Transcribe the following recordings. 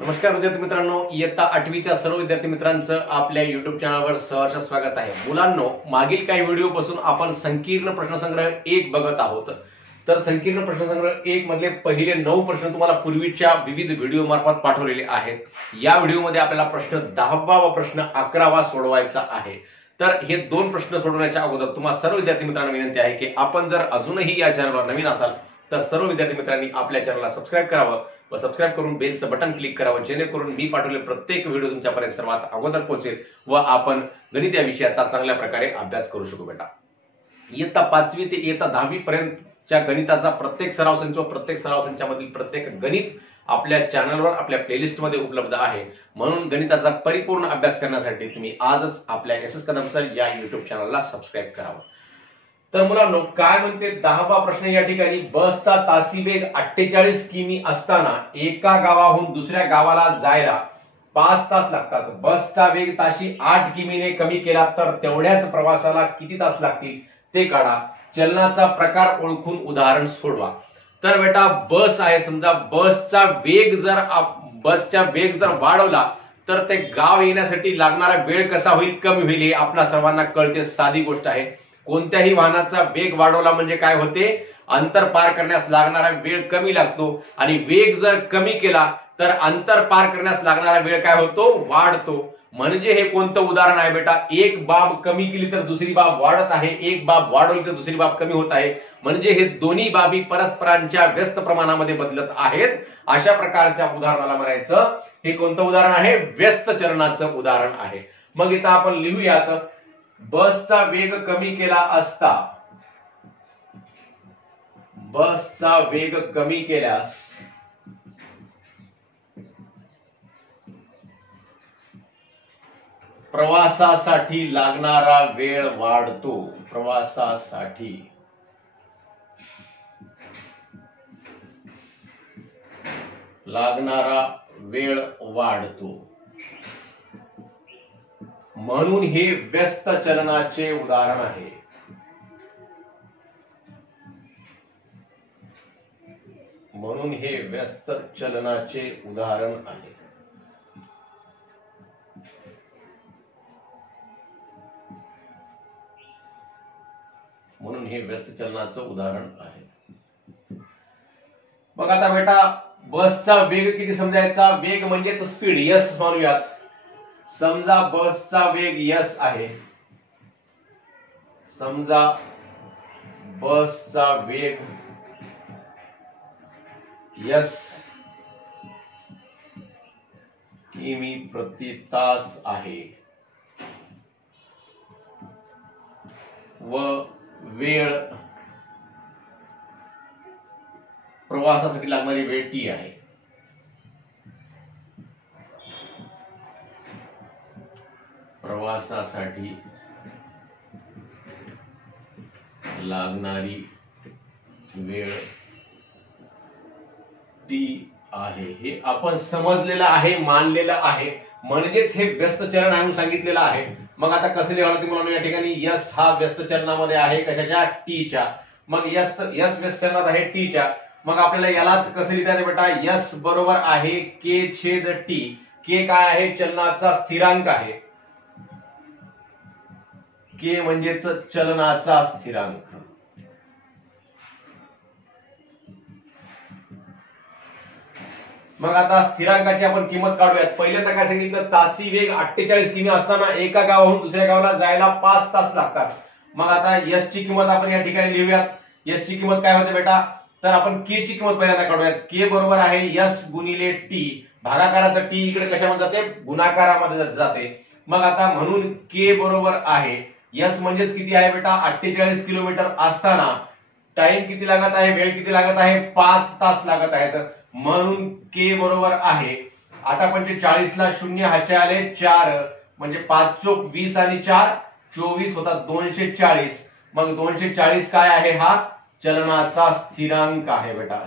नमस्कार विद्यार्थी मित्रांनो, इयत्ता 8वीच्या सर्व विद्यार्थी मित्रांचं आपल्या युट्यूब चॅनलवर सहर्ष स्वागत आहे। मुलांनो, मागील काही व्हिडिओपासून आपण संकीर्ण प्रश्नसंग्रह 1 बघत आहोत। तर संकीर्ण प्रश्नसंग्रह 1 मधले पहिले 9 प्रश्न तुम्हाला पूर्वीच्या विविध व्हिडिओ मार्फत पाठवलेले आहेत। या व्हिडिओमध्ये आपल्याला प्रश्न 10वा व प्रश्न 11वा सोडवायचा आहे। तर हे दोन प्रश्न सोडवण्याच्या अगोदर तुम्हा सर्व विद्यार्थी मित्रांना विनंती आहे की आपण जर अजूनही या चॅनलवर नवीन असाल तर सर्व विद्यार्थी मित्रांनी आपल्या चॅनलला सबस्क्राइब करावं व सबस्क्राइब करून बेलचं बटन क्लिक करावं, जेणेकरून मी पाठवलेले प्रत्येक व्हिडिओ तुमच्यापर्यंत सर्वात अगोदर पोहोचेल व आपण गणित या विषयाचा चांगल्या प्रकारे अभ्यास करू शकू। बेटा, इयत्ता 5वी ते इयत्ता 10वी पर्यंतच्या गणिताचा प्रत्येक सराव संच व प्रत्येक सराव संचामधील प्रत्येक गणित आपल्या चॅनलवर आपल्या प्लेलिस्ट मध्ये उपलब्ध आहे। म्हणून गणिताचा परिपूर्ण अभ्यास करण्यासाठी तुम्ही आजच आपल्या एस कदम सर या युट्यूब चॅनलला सबस्क्राइब करावं। तर मुलांनो, काय म्हणते 10वा प्रश्न या ठिकाणी, बसचा तासी वेग 48 किमी असताना एका गावाहून दुसऱ्या गावाला जायला 5 तास लागतात। बसचा वेग ताशी 8 किमीने कमी केला तर तेवढ्याच प्रवासाला किती तास लागतील ते काढा। चलनाचा प्रकार ओळखून उदाहरण सोडवा। तर बेटा, बस आहे, समजा बसचा वेग जर वाढवला तर ते गाव येण्यासाठी लागणारा वेळ कसा होईल, कमी होईल, हे आपल्या सर्वांना कळते, साधी गोष्ट आहे। कोणत्याही वाहनाचा वेग वाढवला म्हणजे काय होते, अंतर पार करण्यास लागणारा वेळ कमी लागतो आणि वेग जर कमी केला तर अंतर पार करण्यास लागणारा वेळ काय होतो, वाढतो। म्हणजे हे कोणतं उदाहरण आहे बेटा, एक बाब कमी केली तर दुसरी बाब वाढत आहे, एक बाब वाढवली तर दुसरी बाब कमी होत आहे। म्हणजे हे दोन्ही बाबी परस्परांच्या व्यस्त प्रमाणामध्ये बदलत आहेत। अशा प्रकारच्या उदाहरणाला म्हणायचं हे कोणतं उदाहरण आहे, व्यस्त चलनाचं उदाहरण आहे। मग इथं आपण लिहूयात, बसचा वेग कमी केला असता, बसचा वेग कमी केल्यास प्रवासासाठी लागणारा वेळ वाढतो, प्रवासासाठी लागणारा वेळ वाढतो। म्हणून हे व्यस्त चलनाचे उदाहरण आहे। म्हणून हे व्यस्त चलनाचे उदाहरण आहे। म्हणून हे व्यस्त चलनाचं उदाहरण आहे। मग आता बेटा, बसचा वेग किती समजायचा, वेग म्हणजेच स्पीड, यस मानूयात। समजा बसचा वेग यस आहे, समजा बसचा वेग यस किमी प्रति तास आहे व वेळ, प्रवासासाठी लागणारी वेळ टी आहे। प्रवासासाठी लागणारी वेळ टी आहे, हे आपण समजलेलं आहे, मानलेलं आहे। म्हणजेच हे व्यस्त चलन म्हणून सांगितलेलं आहे। मग आता कसं लिहावं ते मुलांना, या ठिकाणी यस हा व्यस्त चलनामध्ये आहे, कशाच्या, टीच्या। मग यस व्यस्त चलनात आहे टीच्या। मग आपल्याला यालाच कसं लिहिता येतं बेटा, यस बरोबर आहे के छेद टी। के काय आहे, चलनाचा स्थिरांक आहे, के म्हणजेच चलनाचा स्थिरांक। मग आता स्थिरांकाची आपण किंमत काढूयात। पहिल्यांदा काय सांगितलं, तासी वेग 48 किमी असताना एका गावाहून दुसऱ्या गावाला जायला 5 तास लागतात। मग आता यस ची किंमत आपण या ठिकाणी लिहूयात। यस ची किंमत काय होते बेटा, तर आपण के ची किंमत पहिल्यांदा काढूयात। के बरोबर आहे यस गुणिले टी, भागाकाराचं टी इकडे कशामध्ये जाते, गुणाकारामध्ये जाते। मग आता म्हणून के बरोबर आहे यस म्हणजेच किती आहे बेटा, 48 किलोमीटर असताना टाइम किती लागत आहे, वेळ किती लागत आहे, 5 तास लागत आहेत। म्हणून के बरोबर आहे 8 पंचे 40 ला 0 हाचे आले 4, म्हणजे 5 चोक 20 आणि 4 24 होतात 240। मग 240 काय आहे, हा चलनाचा स्थिरांक आहे बेटा।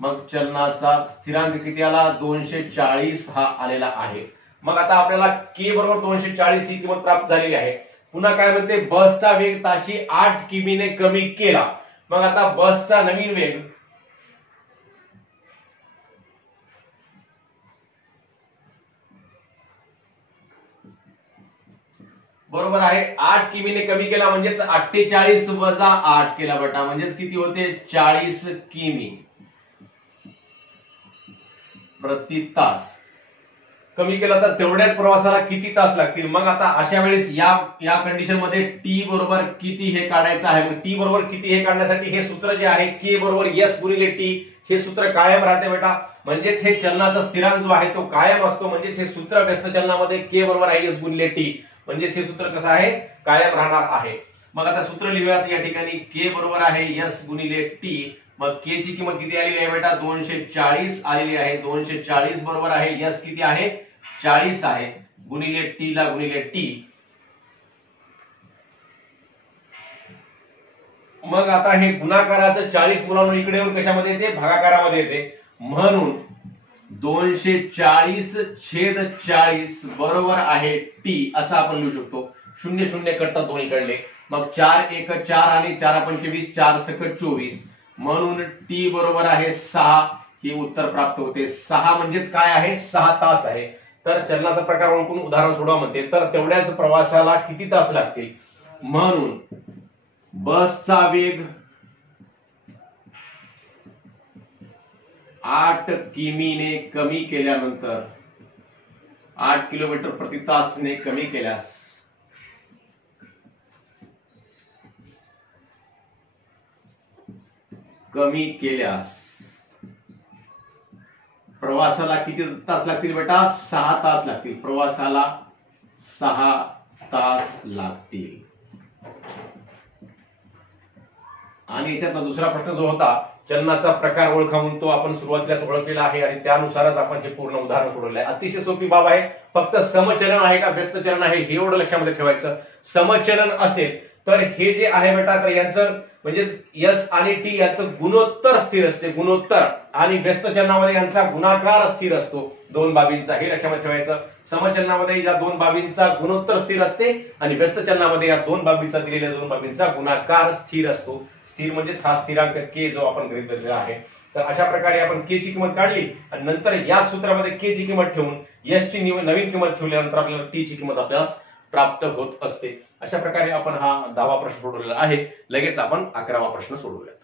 मग चलनाचा स्थिरांक किती आला, 240 हा आलेला आहे। मग आता आपल्याला के बरोबर 240 ही किंमत प्राप्त झालेली आहे। पुन्हा काय म्हणते, बसचा वेग ताशी 8 किमीने कमी केला। मग आता बसचा नवीन वेग बरोबर आहे. 8 किमीने कमी केला म्हणजेच 48 वजा 8 केला बेटा, म्हणजेच किती होते 40 किमी प्रति तास. कमी केला तर तेवढ्याच प्रवासाला किती तास लागतील. मग आता अशा वेळेस या कंडिशन मध्ये टी बरोबर किती हे काढायचं आहे. मग टी बरोबर किती हे काढण्यासाठी हे सूत्र जे आहे के बरोबर एस गुणिले टी, हे सूत्र कायम राहते बेटा. म्हणजेच हे चलनाचा स्थिरांक जो आहे तो कायम असतो. म्हणजेच हे सूत्र व्यस्त चलनामध्ये के बरोबर आहे एस गुणिले टी, म्हणजेच हे सूत्र कसं आहे कायम राहणार आहे. मग आता सूत्र लिहूयात या ठिकाणी. के बरोबर आहे एस गुणिले टी. मग के ची किंमत किती आलेली आहे बेटा 240 आलेली आहे. 240 बरोबर आहे एस किती आहे 40 आहे गुणिले टी ला गुणिले टी. मग आता हे गुणाकाराचं 40 मुलांना इकडे येऊन कशामध्ये येते भागाकारामध्ये येते. म्हणून 240/40 बरोबर आहे टी असं आपण लिहू शकतो. 0 0 कटतात दोन्हीकडले. मग 4 1 4 आणि 4 5 20 4 सक 24 म्हणून टी बरोबर आहे 6 ही उत्तर प्राप्त होते. 6 म्हणजेच काय आहे 6 तास आहे. तर चलनाचा प्रकार ओळखून उदाहरण सोडवा म्हणते. तर तेवढ्याच प्रवासाला किती तास लागतील. म्हणून बसचा वेग 8 किमीने कमी केल्यानंतर 8 किलोमीटर प्रति तासने कमी केल्यास प्रवासाला किती तास लागतील बेटा 6 तास लागतील. प्रवासाला 6 तास लागतील. आणि याच्यातला दुसरा प्रश्न जो होता चलनाचा प्रकार ओळखा म्हणून तो आपण सुरुवातीलाच ओळखलेला आहे आणि त्यानुसारच आपण हे पूर्ण उदाहरण सोडवलं आहे. अतिशय सोपी बाब आहे. फक्त समचलन आहे का व्यस्त चलन आहे हे एवढं लक्षामध्ये ठेवायचं. समचलन असेल तर हे जे आहे बेटा तर यांचं म्हणजे एस आणि टी याचं गुणोत्तर स्थिर असते. गुणोत्तर आणि व्यस्त चलनामध्ये यांचा गुणाकार स्थिर असतो दोन बाबींचा, हे लक्षामध्ये ठेवायचं. समचलनामध्ये या दोन बाबींचा गुणोत्तर स्थिर असते आणि व्यस्त चलनामध्ये या दोन बाबींचा दिलेल्या दोन बाबींचा गुणाकार स्थिर असतो. स्थिर म्हणजेच हा स्थिरांक के जो आपण गृहीत धरलेला आहे. तर अशा प्रकारे आपण के ची किंमत काढली आणि नंतर या सूत्रामध्ये के ची किंमत ठेवून एस ची नवीन किंमत ठेवल्यानंतर आपल्याला टी ची किंमत आपल्याला प्राप्त होत असते. अशा प्रकारे आपण हा 10वा प्रश्न सोडवलेला आहे. लगेच आपण 11वा प्रश्न सोडवूयात.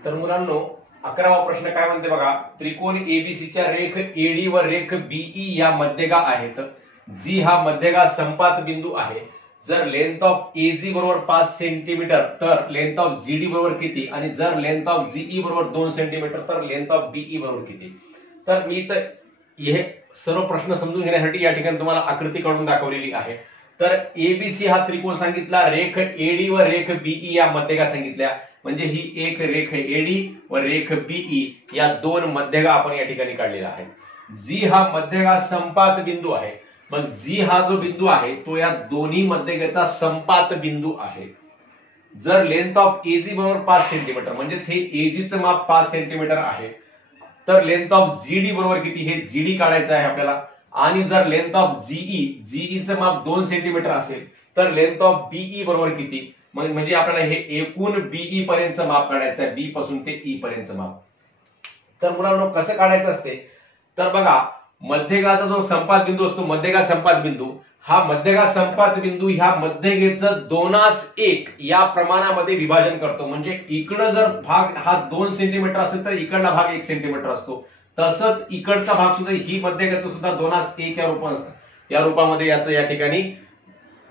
तर मुलांनो 11वा प्रश्न काय म्हणते बघा. त्रिकोण एबीसीच्या रेख एडी व रेख बीई या मध्यगा आहेत. जी हा मध्यगा संपात बिंदू आहे. जर लेंथ ऑफ एजी बरोबर 5 सेंटीमीटर तर लेंथ ऑफ जीडी बरोबर किती, आणि जर लेंथ ऑफ जीई बरोबर 2 सेंटीमीटर तर लेंथ ऑफ बीई बरोबर किती. तर मी तर हे सर्व प्रश्न समजून घेण्यासाठी या ठिकाणी तुम्हाला आकृती काढून दाखवलेली आहे. तर एबीसी हा त्रिकोण सांगितला, रेख एडी व रेख बीई या मध्यगा सांगितल्या. म्हणजे ही एक रेख एडी व रेख बीई या दोन मध्यगा आपण या ठिकाणी काढलेला आहे. जी हा मध्यगा संपात बिंदू आहे. मग जी हा जो बिंदू आहे तो या दोन्ही मध्यगाचा संपात बिंदू आहे. जर लेंथ ऑफ एजी बरोबर 5 सेंटीमीटर म्हणजेच हे एजीचं माप 5 सेंटीमीटर आहे तर लेंथ ऑफ जीडी बरोबर किती हे जीडी काढायचं आहे आपल्याला. आणि जर लेंथ ऑफ जीईचं माप 2 सेंटीमीटर असेल तर लेंथ ऑफ बीई बरोबर किती, म्हणजे आपल्याला हे एकूण बीई पर्यंतचं माप काढायचं आहे. बी पासून ते ई पर्यंतचं माप. तर मुलांनो कसं काढायचं असते तर बघा, मध्यगाचा जो संपात बिंदू असतो मध्यगा संपात बिंदू, हा मध्यगा संपात बिंदू ह्या मध्यगेचं 2:1 या प्रमाणामध्ये विभाजन करतो. म्हणजे इकडं जर भाग हा 2 सेंटीमीटर असेल तर इकडला भाग 1 सेंटीमीटर असतो. तसंच इकडचा भाग सुद्धा ही मध्यगाचं सुद्धा 2:1 या रूपामध्ये याचं या ठिकाणी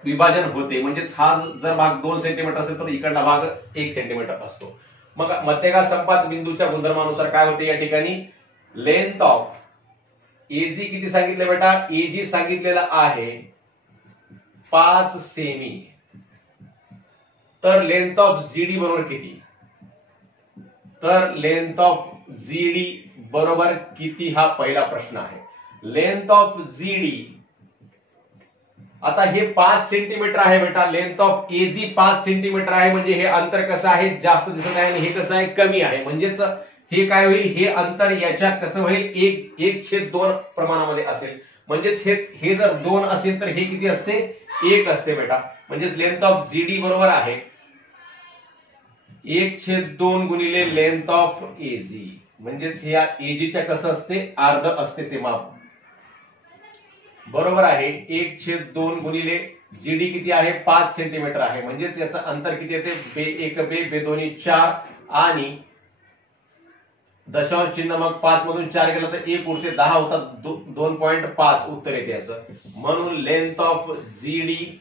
विभाजन होते. म्हणजेच हा जर भाग 2 सेंटीमीटर असेल तर इकडला भाग 1 सेंटीमीटर असतो. मग मध्यगा संपात बिंदूच्या गुणधर्मानुसार काय होते या ठिकाणी, लेंथ ऑफ एजी किती सांगितलं बेटा, एजी सांगितलेला आहे 5 सेमी. तर लेंथ ऑफ जीडी बरोबर किती, तर लेंथ ऑफ जीडी बरोबर किती हा पहिला प्रश्न आहे. लेंथ ऑफ जीडी आता हे 5 सेंटीमीटर आहे बेटा. लेंथ ऑफ एजी 5 सेंटीमीटर आहे म्हणजे हे अंतर कसं आहे जास्त दिसत आहे आणि हे कसं आहे कमी आहे. म्हणजेच हे काय होईल, हे अंतर याच्या कसं होईल 1/2 प्रमाणामध्ये असेल. म्हणजेच हे जर 2 असेल तर हे किती असते 1 असते बेटा. म्हणजेच लेंथ ऑफ जीडी बरोबर आहे 1/2 गुणिले लेंथ ऑफ एजी. म्हणजेच या एजीच्या कसं असते अर्ध असते ते माप. बरोबर आहे 1/2 गुणिले जीडी किती आहे 5 सेंटीमीटर आहे, म्हणजेच याचं अंतर किती येते बे1 बे दोन्ही 4 आणि दशांश चिन्ह मग 5 मधून 4 गेलं तर 1 उरते 10 होतात 2.5 उत्तर येते याचं. म्हणून लेंथ ऑफ जीडी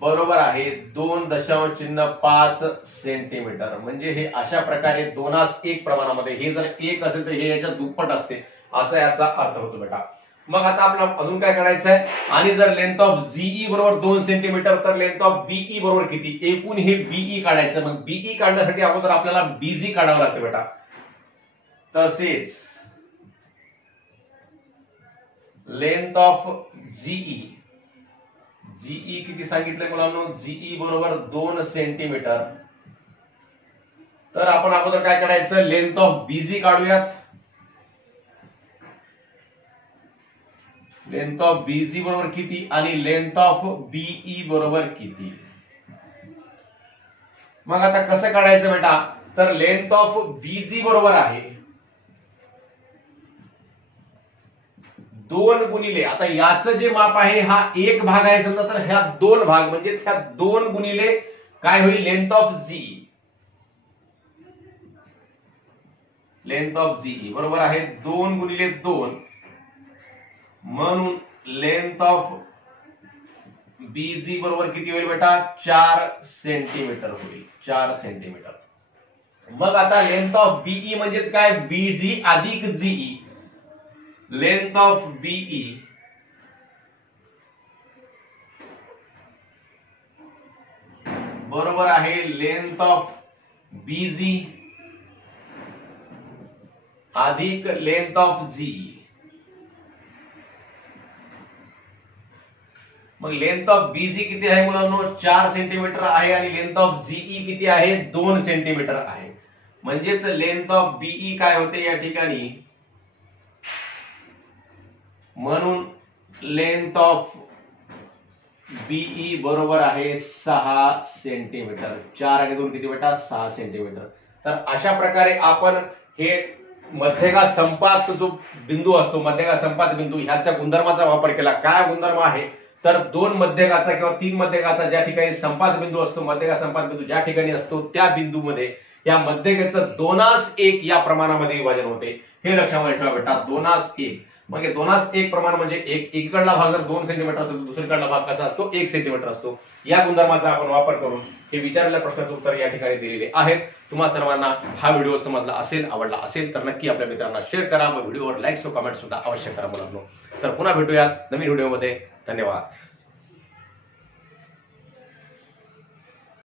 बरोबर आहे 2.5 सेंटीमीटर. म्हणजे हे अशा प्रकारे 2:1 प्रमाणामध्ये, हे जर 1 असेल तर हे याच्या दुप्पट असते असा याचा अर्थ होतो बेटा. मग आता आपल्याला अजून काय करायचं आहे, आणि जर लेंथ ऑफ जीई बरोबर 2 सेंटीमीटर तर लेंथ ऑफ बीई बरोबर किती, एकूण हे बीई काढायचं. मग बीई काढण्यासाठी अगोदर आपल्याला बीजी काढावं लागतं बेटा. तसेच लेंथ ऑफ जीई, जीई किती सांगितलंय मुलांनो, जीई बरोबर 2 सेंटीमीटर. तर आपण अगोदर काय करायचं, लेंथ ऑफ बीजी काढूयात. लेंथ ऑफ बीजी बरोबर किती आणि लेंथ ऑफ बीई बरोबर किती. मग आता कसं काढायचं बेटा, तर लेंथ ऑफ बीजी बरोबर आहे 2 गुणिले, आता याचं जे माप आहे हा 1 भाग आहे समजा, तर ह्या 2 भाग म्हणजेच ह्या 2 गुणिले काय होईल length of GE. Length of GE बरोबर आहे 2 गुणिले 2, म्हणून लेंथ ऑफ बीजी बरोबर किती होईल बेटा 4 सेंटीमीटर होईल, 4 सेंटीमीटर. मग आता लेंथ ऑफ बीई म्हणजेच काय, बीजी अधिक जीई. लेंथ ऑफ बीई बरोबर आहे लेंथ ऑफ बीजी अधिक लेंथ ऑफ जीई. मग लेंथ ऑफ बीजी किती आहे मुलांनो 4 सेंटीमीटर आहे आणि लेंथ ऑफ जीई किती आहे 2 सेंटीमीटर आहे. म्हणजेच लेंथ ऑफ बीई काय होते या ठिकाणी, म्हणून लेंथ ऑफ बीई बरोबर आहे 6 सेंटीमीटर. 4 आणि 2 किती बेटा 6 सेंटीमीटर. तर अशा प्रकारे आपण हे मध्यगा संपात जो बिंदू असतो, मध्यगा संपात बिंदू ह्याच्या गुणधर्माचा वापर केला. काय गुणधर्म आहे, तर 2 मध्यगाचा किंवा 3 मध्यगाचा ज्या ठिकाणी संपात बिंदू असतो, मध्यगा संपात बिंदू ज्या ठिकाणी असतो त्या बिंदूमध्ये या मध्यगाचं 2:1 या प्रमाणामध्ये विभाजन होते. हे लक्षामध्ये ठेवा बेटा 2:1. मग 2:1 प्रमाण म्हणजे एकीकडला भाग जर 2 सेंटीमीटर असेल तर दुसरीकडला भाग कसा असतो 1 सेंटीमीटर असतो. या गुणधर्माचा आपण वापर करून हे विचारलेल्या प्रश्नाचं उत्तर या ठिकाणी दिलेले आहेत. तुम्हा सर्वांना हा व्हिडिओ समजला असेल, आवडला असेल तर नक्की आपल्या मित्रांना शेअर करा व व्हिडिओवर लाईक्स व कमेंट सुद्धा अवश्य करा मुलांनो. तर पुन्हा भेटूयात नवीन व्हिडिओमध्ये. धन्यवाद.